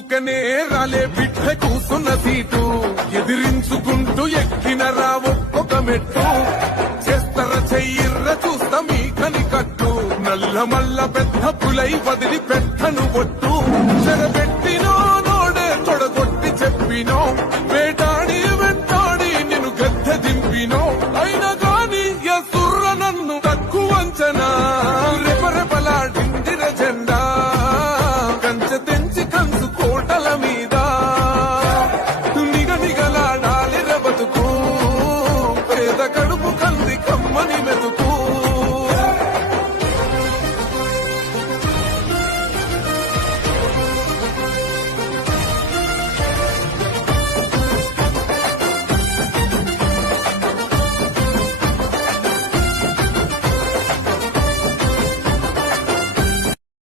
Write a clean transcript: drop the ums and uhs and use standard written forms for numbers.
ఊకనే రాలే బిడ్డ కూసున్న సీటు ఎదిరించుకుంటూ ఎక్కిన రా ఒక్కొక్క మెట్టు చేస్తర చెయ్యిర్ర చూస్తా మీ కని కట్టు నల్ల మల్ల పెద్ద పులై వదిలి పెట్టను ఒట్టు చెరబెట్టినో నోడే తొడగొట్టి చెప్పినో